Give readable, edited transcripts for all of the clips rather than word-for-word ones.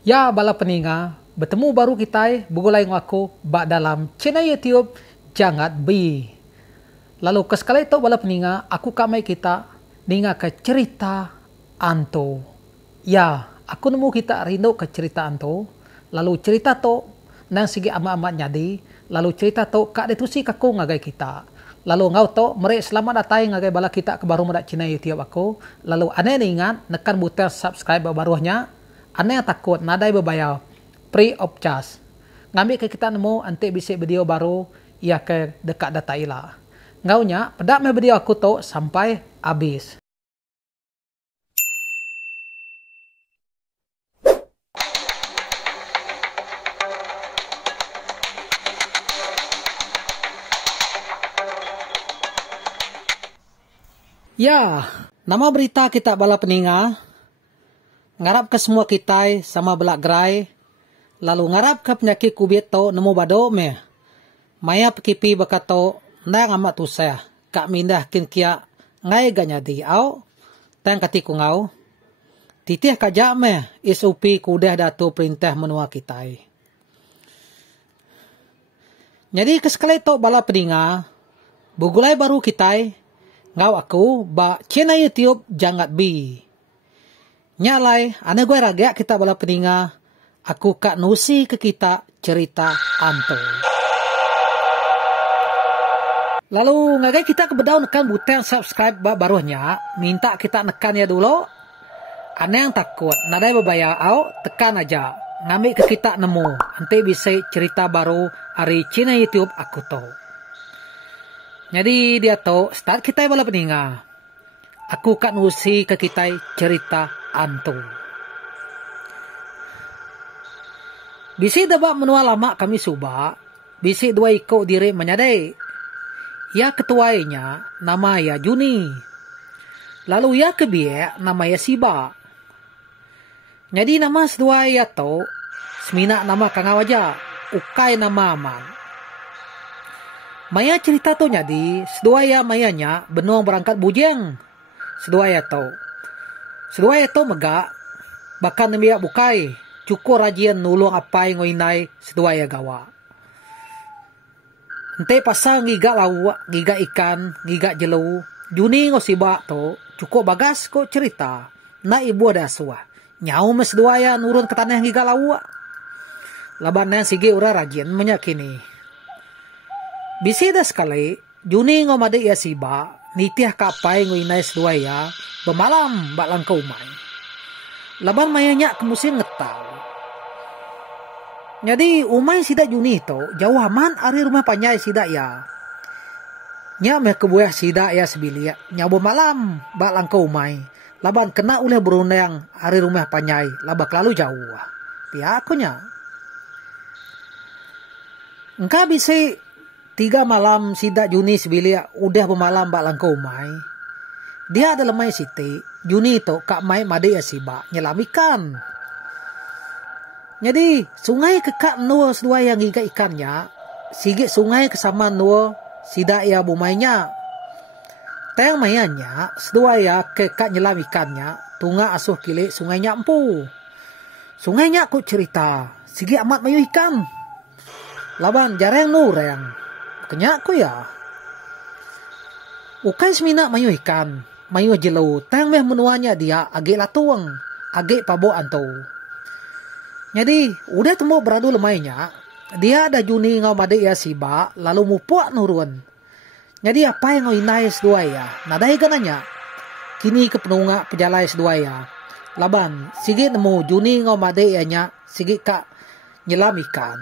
Ya bala peninga, bertemu baru kita begulai ngaku bak dalam channel YouTube Jangat Bi. Lalu kesekali itu bala peninga, aku kamai kita ninga ke cerita anto. Ya, aku nemu kita rindu ke cerita anto. Lalu cerita to nang sigi amat-amat nyadi. Lalu cerita to kak detusi kaku ngagai kita. Lalu ngau to mereka selamat datang ngagai bala kita ke baru muda channel YouTube aku. Lalu aneh ingat nekan butang subscribe barunya. Aneh takut nadai berbayar free of charge. Ngambil ke kita nemu nanti bisa video baru ia ke dekat data ila. Ngaunya pedak me video aku tu sampai habis. Ya, nama berita kita bala peninga. Ngarap ke semua kita sama belak gerai. Lalu ngarap ke penyakit kubit to nemu bado me. Maya pekipi bakato nang amat tusah. Kak mindah kin kia ngai ganya di au. Tang katiku ngau. Titih kajak me SOP kudah datu perintah menua kita. Jadi kesekali to bala peninga. Bugulai baru kita. Ngau aku ba channel YouTube Jangat Bi. Nyalai, ane gue raga kita bala peninga, aku kak nusi ke kita cerita anto. Lalu ngagai kita kebedaun nekan butang subscribe barunya, minta kita nekan ya dulu. Ane yang takut, nadai berbayar au, tekan aja. Ngambil ke kita nemu, nanti bisa cerita baru hari channel YouTube aku to. Jadi dia to, start kita bala peninga. Aku kak nusi ke kita cerita anto. Bisi daba menua lama kami suba, bisi dua iko diri menyadai. Ya ketuainya nama ya Juni. Lalu ya kebiak nama ya Siba. Jadi nama sedua ya to, semina nama kangawaja, ukai nama amang. Maya cerita to jadi, sedua ya mayanya benuang berangkat bujeng. Sedua ya to. Sedua itu megak, bahkan nemiak bukai, cukup rajin nulung apa yang ngoinai sedua ya gawa. Ente pasang giga lawa, giga ikan, giga jelu, Juni ngosiba to, cukup bagas ko cerita, na ibu ada suah. Nyau mes dua ya nurun ke tanah giga lawa. Laban yang sige ura rajin menyakini. Bisi dah sekali, Juni ngomade ya siba, nitiah kapai ngoinai sedua ya, bemalam bak langkau umay. Laban mayanya ke musim ngetau. Jadi umay sidak Juni to, jauh aman ari rumah panyai sidak ya. Nya meh kebuah sidak ya sebilia, nya bemalam bak langkau umay. Laban kena oleh berundang ari rumah panyai, labak lalu jauh. Pihak akunya. Engkau bisa 3 malam sidak Juni sebilia udah bemalam bak langkau umay. Dia adalah mai siti, Juni itu kak mai made ya siba, nyelam ikan. Jadi sungai ke kak nuo sedua yang giga ikannya, sige sungai kesama nuo sida ya bumainya. Teng mayanya sedua ya ke kak nyelam ikannya, tunga asuh kili sungainya empu. Sungainya aku cerita, sige amat mayu ikan. Laban jarang nureng, kenyak aku ya. Ukai semina mayu ikan. Mayu jelo, tang meh menuanya dia age latuang, age pabo anto. Jadi, udah temu beradu lemainya, dia ada Juni ngau made ya siba, lalu mupuak nurun. Jadi apa yang ngau inai sedua ya, nadai gananya. Kini ke penunga pejalai sedua ya. Laban, sige nemu Juni ngau made ya nya, sige kak nyelam ikan.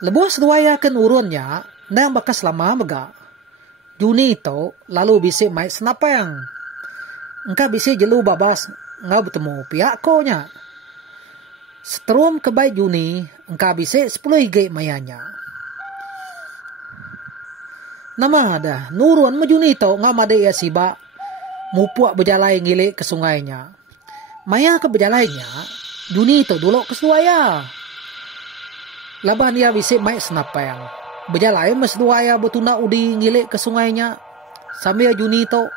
Lebuh sedua ya kan urunnya, nang bakas lama mega. Juni itu lalu bisa main senapang. Engkau bisa jelu babas ngau bertemu pihak konya. Setrum kebaik Juni, engkau bisa 10 hige mayanya. Nama ada, nurun me Juni itu ngau made ya siba, mupuak berjalai ngilik ke sungainya. Maya ke berjalainya, Juni itu dulu ke suaya. Laban dia bisa main senapang. Berjalan mas dua ya betuna udi ngilik ke sungainya. Sambil Juni to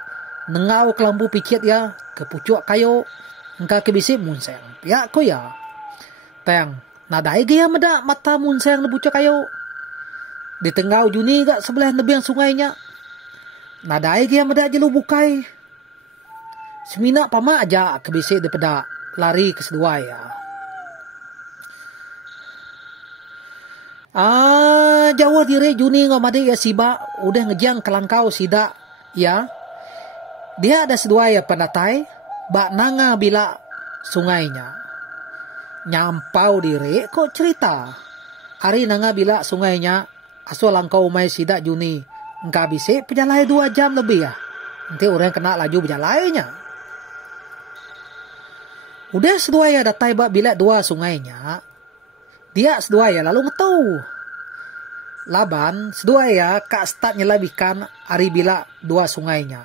nengau kelambu picit ya ke pucuk kayu engka kebisi munseng. Ya ko ya. Teng, nadai gaya meda mata munseng nebuco kayo. Di tengah Juni gak sebelah nebiang sungainya. Nadai gaya meda jelu bukai. Semina pama aja kebisi daripada lari ke sedua ya. Jauh diri Juni ngomade ya siba udah ngejang kelangkau sida ya. Dia ada sedua ya pendatai bak nanga bila sungainya. Nyampau diri kok cerita. Hari nanga bila sungainya aso langkau mai sida Juni. Engkau bisa pejalai 2 jam lebih ya. Nanti orang kena laju pejalainya. Udah sedua ya datai bak bila 2 sungainya. Dia sedua ya lalu ngetau. Laban sedua ya kak start nyelabikan hari bila 2 sungainya.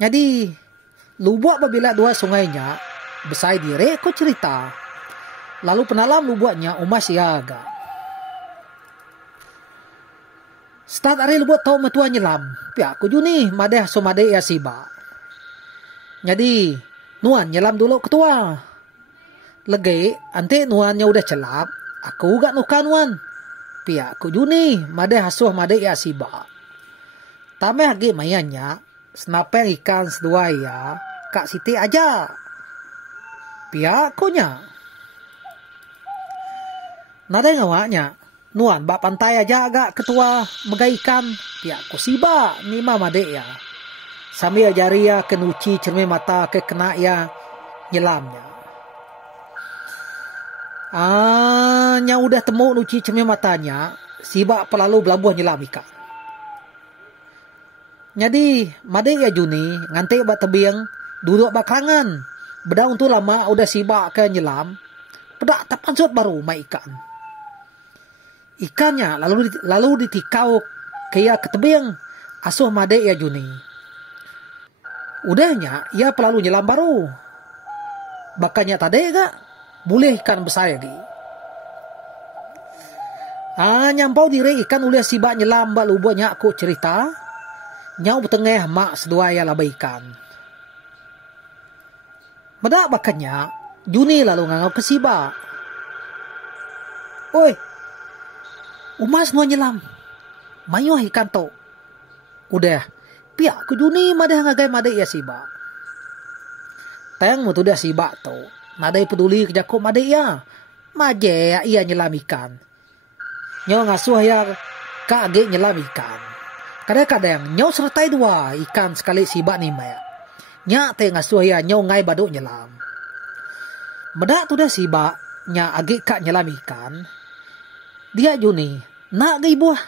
Jadi lubuak babila 2 sungainya besai diri kok cerita. Lalu penalam lubuaknya umas siaga. Start hari lubuak tau metua nyelam. Pia aku Juni madeh so madeh ya siba. Jadi nuan nyelam dulu ketua. Lagi, ante nuannya udah celap, aku gak nuka nuan. Pia aku Juni, made hasuh made ya siba. Tame lagi mayannya, senapeng ikan sedua ya, kak Siti aja. Pia akunya. Nada ngawaknya, nuan bak pantai aja agak ketua megai ikan. Pia aku siba, nima made ya. Sambil jari ya kenuci cermin mata ke kena ya nyelamnya. Nya udah temu nuci cermin matanya, siba pelalu belabuh nyelam ikan. Jadi, made ya Juni, ngante bak tebiang, duduk bak kerangan. Beda untuk lama udah siba ke nyelam, pedak tapansut baru mai ikan. Ikannya lalu ditikau kaya ke tebiang, asuh made ya Juni. Udahnya, ia pelalu nyelam baru. Bakanya tadi gak? Boleh ikan besar lagi. Nyampau diri ikan udah siba nyelam bak lubuaknya aku cerita. Nyau betengah mak sedua ya laba ikan. Medak bakanya Juni lalu ngangau ke siba. Oi, umas mau nyelam. Mayuh ikan to. Udah, pihak ku Juni madah ngagai madai ya siba. Tayang mu tu dah siba to. Nadai peduli kejaku madai ya. Maje ya ia nyelam ikan. Nyaw ngasuh ya kage nyelam ikan. Kadang-kadang nyaw sertai 2 ikan sekali siba ni maya. Nya te ngasuh ya nyaw ngai baduk nyelam. Medak tu dah siba nya age kak nyelam ikan. Dia Juni nak gai buah.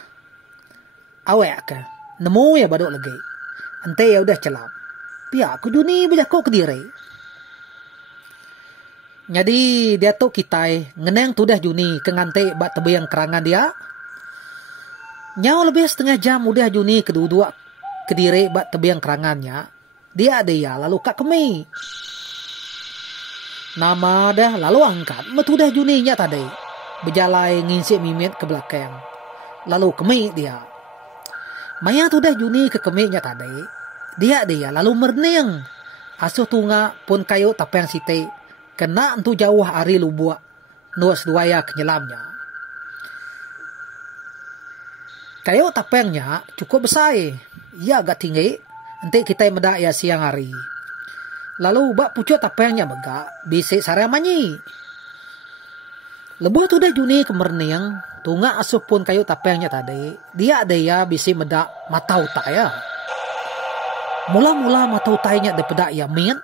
Awek ke nemu ya baduk lagi. Ante ya udah celam. Pia aku Juni berjaku ke diri. Jadi dia tu kitai ngeneng tu dah Juni ke ngante bak tebiang kerangan dia. Nyau lebih setengah jam udah Juni kedua-dua ke diri bak tebiang kerangannya. Dia lalu kak kemi. Nama dah lalu angkat metu dah Juni nya tadi. Berjalai nginsik mimit ke belakang. Lalu kemi dia. Maya tu dah Juni ke kemi nya tadi. Dia lalu merning. Asuh tunga pun kayu tapang site. Kena entu jauh hari lubuak. Nuas duaya kenyelamnya. Kayu tapangnya cukup besar. Ia agak tinggi. Nanti kita medak ya siang hari. Lalu bak pucuk tapangnya megak. Bisik sarang manyi. Lebuh tu dah Juni kemerning. Tunga asuh pun kayu tapangnya tadi. Dia bisik medak mata utak ya. Mula-mula mata utainya daripada ya min.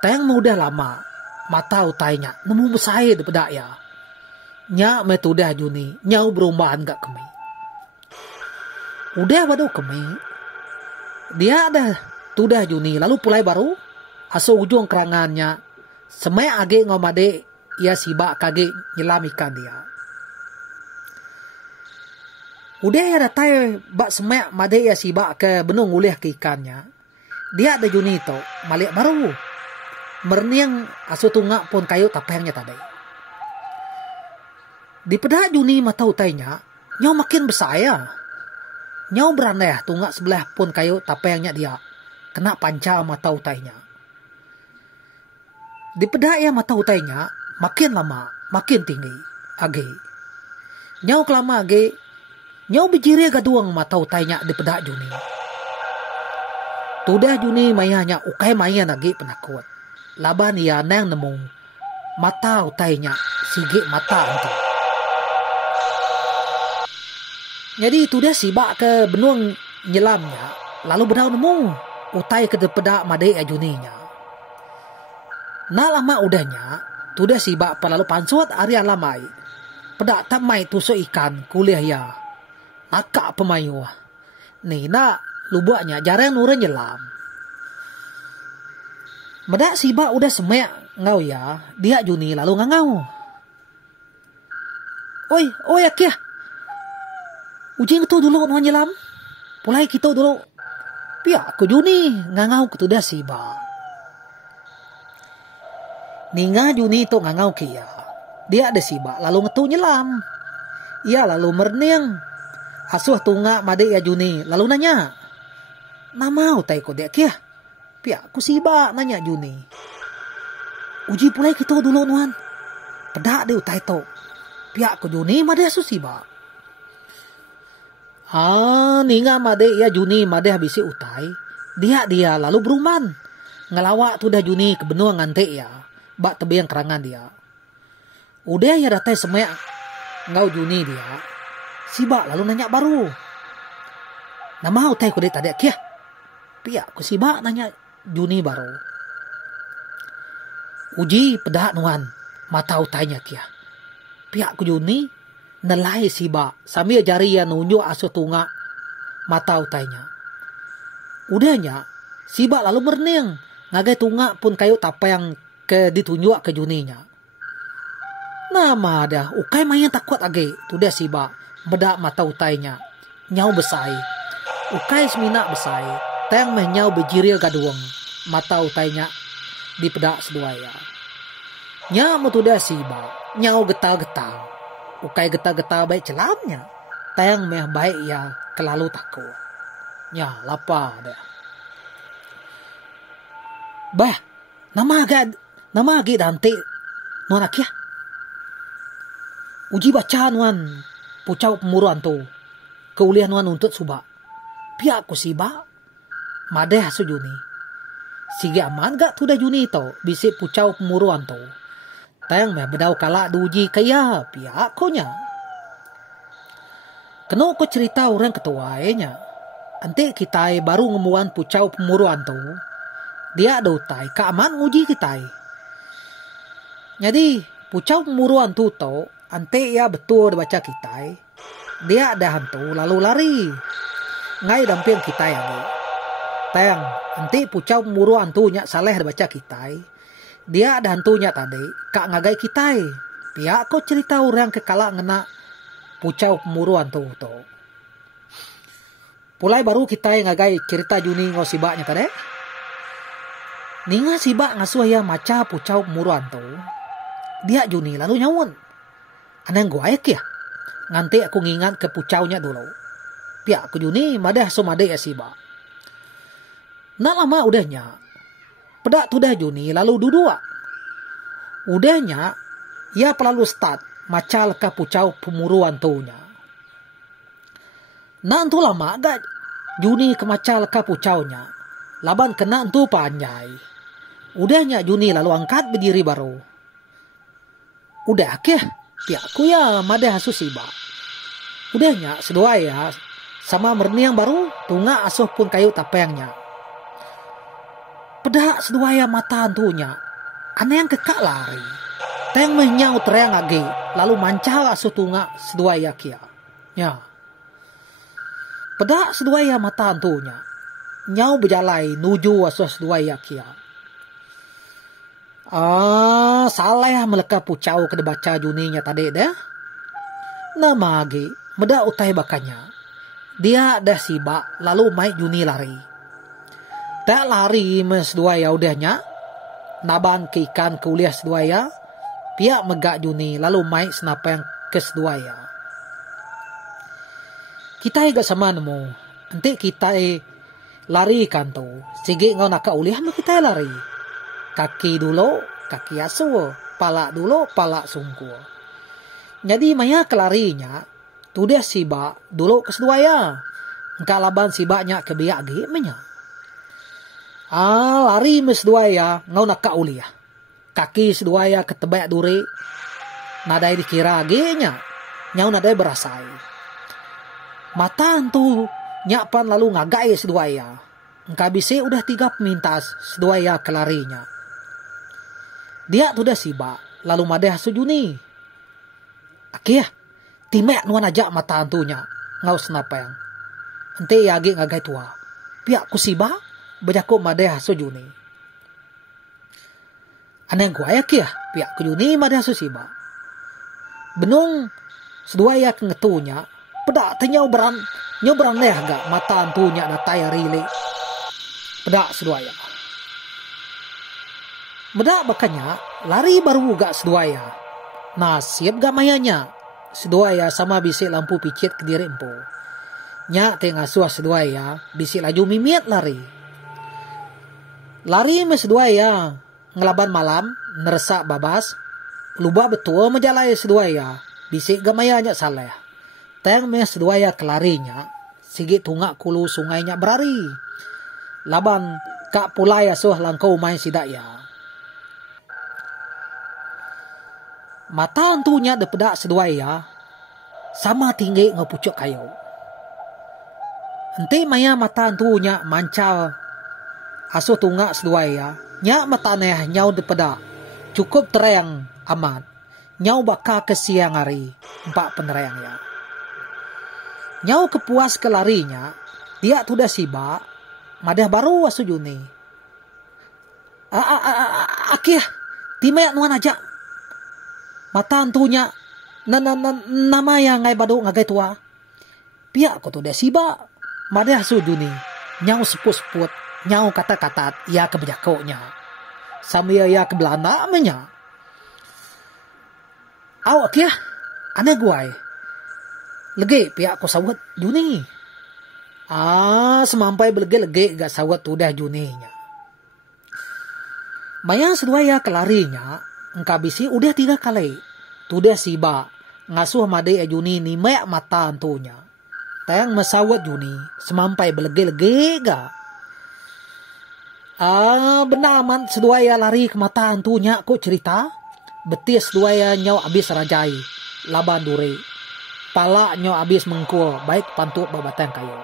Tayang mudah lama. Mata utainya nemu besar daripada ya. Nya metudah Juni. Nyau berumahan gak kemi. Udah baru kemi. Dia ada tudah Juni. Lalu pulai baru. Asuh ujung kerangannya. Semai age ngomade. Ia siba kage nyelam ikan dia. Udah ya datai bak semak made ya siba ke benung ulih ke ikannya. Dia ada Juni to. Malik baru. Merniang asuh tunga pun kayu tapengnya tadi. Di pedah Juni mata utainya, nyau makin besar ya. Nyau beraneh tunga sebelah pun kayu tapengnya dia. Kena panca mata utainya. Di pedak ya mata utainya makin lama makin tinggi. Age. Nyau kelama age. Nyau bejiri gaduang mata utainya di pedak Juni. Tudah Juni mayanya ukai maya age penakut. Laban ia nang nemu mata utainya sige mata antu. Jadi tudah sibak ke benuang nyelamnya. Lalu bedau nemu utai ke pedak made ya Juninya. Nah lama udahnya, tudah sibak pelalu pansuat area lamai. Pedak tamai tusuk ikan kuliah ya. Nakak pemayu. Nina lubaknya jarang nurun nyelam. Medak sibak udah semek ngau ya, dia Juni lalu ngangau. Oi akia. Ujing tu dulu nuan nyelam. Pulai kita dulu. Pia aku Juni ngangau ke tudah sibak. Ninga Juni to ngangau kia. Dia ada sibak lalu ngetu nyelam. Ia lalu merning. Asuh tunga made ya Juni lalu nanya. Nama utai ko dia kia. Pia aku sibak nanya Juni. Uji pulai kita dulu nuan. Pedak de utai to. Pia aku Juni made asu sibak. Ninga made ya Juni made habisi utai. Dia lalu beruman. Ngelawak tu dah Juni ke benua ngante ya. Bak tebing kerangan dia. Udah ya datai semek ngau Juni dia. Sibak lalu nanya baru. Nama utai kudet tadi kia. Pia ku sibak nanya Juni baru. Uji pedak nuan mata utainya kia. Pia ku Juni nelai sibak sambil jari ya nunjuk asuh tunga mata utainya. Udahnya sibak lalu berning. Ngagai tunga pun kayu tapa yang ke ditunjuk ke Juninya. Nama dah ukai main takut age. Tu dia sibak bedak mata utainya. Nyau besai. Ukai semina besai. Teng meh nyau bejiril gaduang mata utainya di pedak seduaya. Nya tu dia sibak. Nyau getah-getah. Ukai getah-getah baik celamnya. Teng meh baik ya kelalu takut. Nya lapar dah. Bah, nama agi dante nuan akia. Uji baca nuan pucau pemuruan tu. Keuliah nuan untuk subak. Pihak ku sibak. Madeh asu Juni. Sige aman gak tu dah Juni to. Bisik pucau pemuruan tu. Tayang meh bedau kalak duji kaya pihak konya. Kena ko cerita orang ketua nya. Ante kita baru ngemuan pucau pemuruan tu. Dia ada utai keaman uji kita. Jadi pucau pemuruan tu to ante ya betul baca kita. Dia ada hantu lalu lari. Ngai damping kita ya. Tayang ante pucau pemuruan tu nya saleh baca kita. Dia ada hantunya tadi kak ngagai kita. Pihak ko cerita orang kekala ngena pucau pemuruan tu to. Pulai baru kita ngagai cerita Juni ngosibaknya tadi. Ninga sibak ngasuh ya maca pucau pemuruan tu. Dia Juni lalu nyawon. Anang gua aek ya. Nganti aku ngingat ke pucaunya dulu. Pihak aku Juni madah somade ya sibak. Nak lama udahnya. Pedak tu dah Juni lalu dudua. Udahnya ia pelalu start maca leka pucau pemuruan tu nya. Nak tu lama agak Juni ke maca leka pucaunya. Laban kena tu panjai. Udahnya Juni lalu angkat berdiri baru. Udah ke? Pihakku ya madah asu sibak. Udahnya sedua ya sama merniang baru tunga asuh pun kayu tapengnya. Pedak sedua ya mata antunya. Aneh yang kekak lari. Teng menyau terang age. Lalu mancal asuh tunga sedua ya kia. Ya. Pedak sedua ya mata antunya. Nyau berjalai nuju asuh sedua ya kia. Salah meleka pucau ke baca Juninya tadi dah. Nama agi meda utai bakanya. Dia dah sibak lalu mai Juni lari. Tak lari mes dua ya udahnya. Naban ke ikan kuliah sedua ya. Pihak megak Juni lalu mai senapang ke sedua ya. Kita gak sama nemu. Nanti kita lari kan tu. Sige ngau nak uliah mah kita lari. Kaki dulu kaki asuh, pala dulu, pala sungkul. Jadi maya kelarinya, tu dia siba dulu ke seduaya. Engka laban sibanya ke biak ge menya. Lari mes seduaya, ngau nak ka uliah. Kaki seduaya ke tebak duri, nadai dikira ge nya, nyau nadai berasai. Mata tu nyapan lalu ngagai seduaya. Engka bisi udah 3 pemintas seduaya kelarinya. Dia tu dah siba, lalu madeh sujuni. Akia, timek nuan aja mata antunya, ngau senapang. Ente yagi ngagai tua. Pihak ku siba, bejako madeh sujuni. Aneng ku ayak ya, pihak ku juni madeh susiba. Benung seduaya kengetunya, pedak tenyau beran neh agak mata antunya na taya rile. Pedak seduaya. Medak bakanya lari baru gak seduaya. Nasib gak mayanya. Seduaya sama bisi lampu picit ke diri empu. Nya tengah suah seduaya bisi laju mimiat lari. Lari me seduaya ngelaban malam neresak babas. Luba betul menjalai seduaya bisi gak mayanya salah. Teng me seduaya kelarinya sigi tungak kulu sungainya berari. Laban kak pulai asuh langkau main sidaya. Mata antunya depedak seduaya sama tinggi ngepucuk kayu. Ente maya mata antunya mancal asuh tungak seduaya. Nya mata neh nyau depedak cukup terang amat. Nyau baka ke siang hari 4 penerang ya. Nyau kepuas kelarinya dia tuh dah siba. Madeh baru asu juni. Akia, timek nuan aja. Mata antunya, nama yang ngai badu ngagai tua. Pihak ko tu deh siba. Madeh asu juni. Nyau seput-seput, nyau kata-kata ia kebejakonya. Sambil ia ke Belanda menya. Akia, aneh guai. Legi pihak ko sawat juni. Semampai belege-lege gak sawat udah juninya. Maya seduaya kelarinya, engka bisi udah 3 kali. Tudah siba, ngasuh made juni ni mayak mata antunya. Tayang mesawat juni, semampai belege-lege gak. Benar aman seduaya lari ke mata antunya kok cerita. Betis seduaya nyau abis rajai, laban duri. Pala nyau abis mengkul, baik pantuk babatang kayu.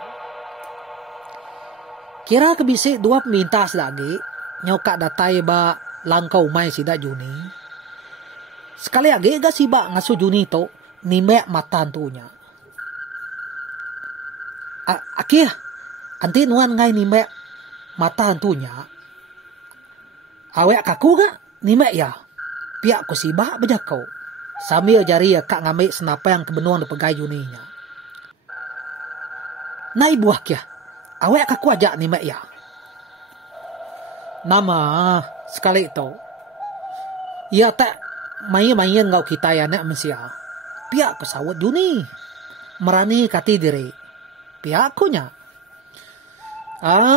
Kira kebisi 2 pemintas lagi, nyokak datai ba langkau mai sida juni. Sekali lagi gak si ba ngasu juni to, nimek mata antunya. Akia, anti nuan ngai nimek mata antunya. Awek kaku gak nimek ya? Pihak ku si ba bejakau. Sambil jari ya kak ngambil senapa yang kebenuan dipegai juninya. Nah ibu akia. Awek kaku aja ni mek ya. Nama sekali itu. Ya tak main-main ngau kita ya nak mensia. Pihak kesawat juni. Merani kati diri. Pihak akunya.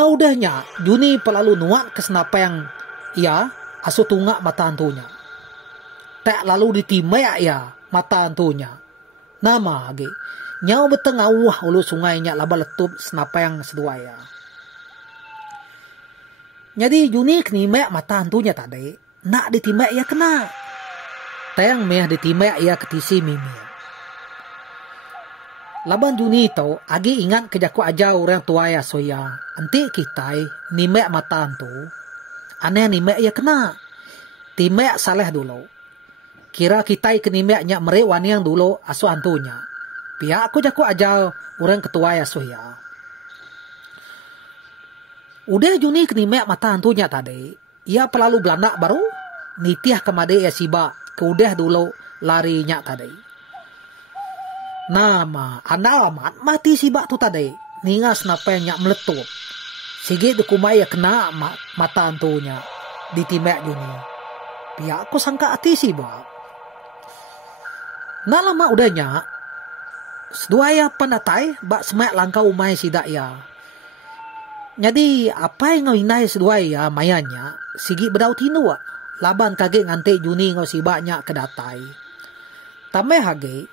Udahnya juni pelalu nuat kesenapa yang ia asu tungak mata antunya. Tak lalu ditimek ya mata antunya. Nama lagi. Nyau betengah ulu sungainya laba letup senapa yang seduaya. Jadi juni kenimek mata antunya tadi. Nak ditimek ya kena. Tayang meh ditimek ya ketisi mimi. Laban juni itu agi ingat kejaku aja orang tua ya soya. Anti kitai nimek mata antu. Aneh nimek ya kena. Timek saleh dulu. Kira kitai kenimeknya mere waniang dulu asu antunya. Pihak aku jaku aja orang ketua ya soya. Udah juni kenimek mata antunya tadi. Ia pelalu Belanda baru. Nitiah kemade ya siba. Keudah dulu larinya tadi. Nama anda amat mati siba tu tadi. Ningas napenya meletup. Sige dukumai ya kena mata antunya. Ditimek juni. Pihak aku sangka hati siba. Nah lama udahnya. Seduaya panatai bak semak langkah umay sidak ya. Jadi apa yang ngawinay seduaya mayanya sigi bedau tinua. laban kage ngante Juni ngau si banyak kedatai. Tamai hage,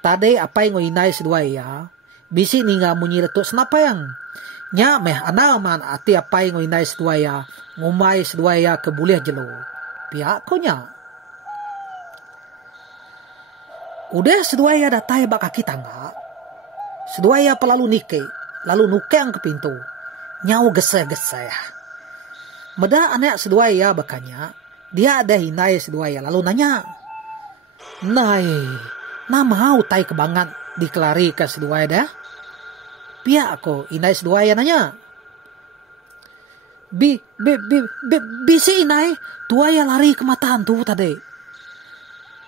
tade apai ngau inai seduaya, bisi ninga munyi letuk senapayang. Nya meh anaman ati apai ngau inai seduaya, ngumai seduaya ke bulih jelo. Pihak ko nya. Udah seduaya datai bak kaki tangga. Seduaya pelalu nike, lalu nukeng ke pintu. Nyau geseh-geseh. Meda anak seduaya bakanya, dia ada hinai seduaya lalu nanya. Nai, mau tai kebangan dikelari ke seduaya dah? Pihak aku inai seduaya nanya. Bisi inai, tuaya lari ke mata hantu tadi.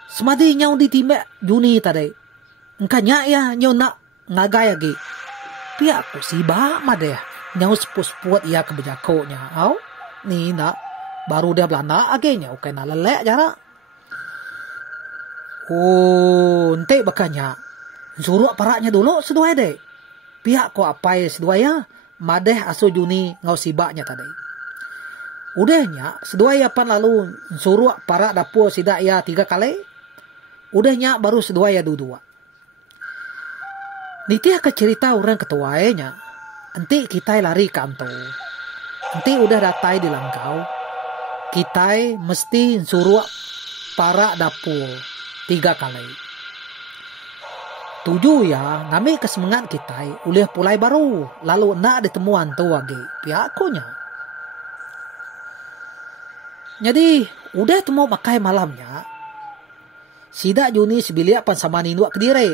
Semadi nyau di timek Juni tadi. Engkanya ya nyau nak ngagai lagi. Pihak aku si ba madeh. Nyau seput-seput ia ke bejakonya. Au, ni nak baru dia belanda agenya. Oke nak lelek jarak. Oh, ente bakanya. Suruh paraknya dulu seduai deh. Pihak ko apai seduaya. Madeh aso Juni ngau sibaknya tadi. Udahnya seduaya pan lalu suruh parak dapur sidak ya 3 kali. Udahnya baru seduaya dua. Nitia ke cerita orang ketuanya. Enti kita lari ke anto. Enti udah datai di langkau. Kita mesti suruh parak dapur 3 kali. 7 ya, ngami kesemangat kita ulih pulai baru. Lalu nak ditemuan tu lagi. Piakunya. Jadi, udah temu makai malamnya. Sida Juni sebiliak pan sama ninduak kediri.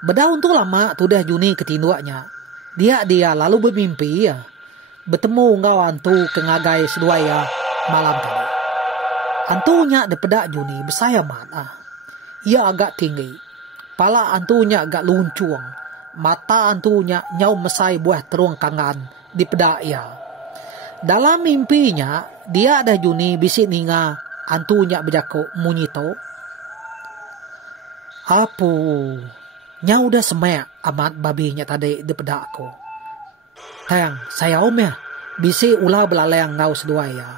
Bedaun tu lama tu dah Juni ketinduaknya. Dia lalu bermimpi ya. Bertemu ngau antu kengagai seduaya malam tadi. Antunya depedak Juni besaya mat. Ia agak tinggi. Pala antunya agak luncung. Mata antunya nyau mesai buah terung kangan di pedak ia. Dalam mimpinya, dia ada Juni bisik ninga antunya berjako munyito. Apu, nya udah semek amat babinya tadi di pedak aku. Tayang, saya om ya, bisi ulah belaleng ngau seduaya.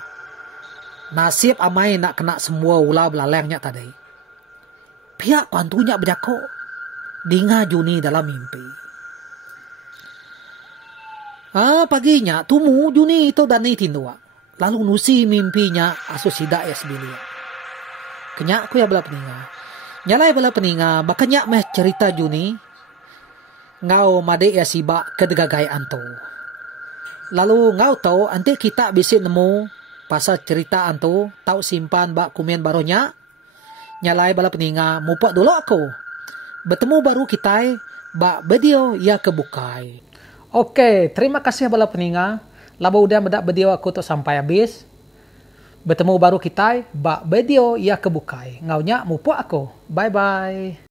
Nasib amai nak kena semua ulah belalengnya tadi. Pihak antunya berjako, dinga Juni dalam mimpi. Paginya, tumu Juni itu dan tindua. Lalu nusi mimpinya aso sidak ya sebilia. Kenyak aku ya bela peninga. Nyalai bela peninga, bakanya meh cerita Juni. Ngau made ya sibak kedegagai anto. Lalu ngau tahu anti kita bisa nemu pasal cerita anto, tahu simpan bak komen barunya. Nyalai bela peninga, mupak dulu aku. Bertemu baru kita bak video ya kebukai. Oke, terima kasih bala peninga. Laba udah medak video aku tuh sampai habis. Bertemu baru kita bak video ya kebukai. Ngaunya mupu aku. Bye bye.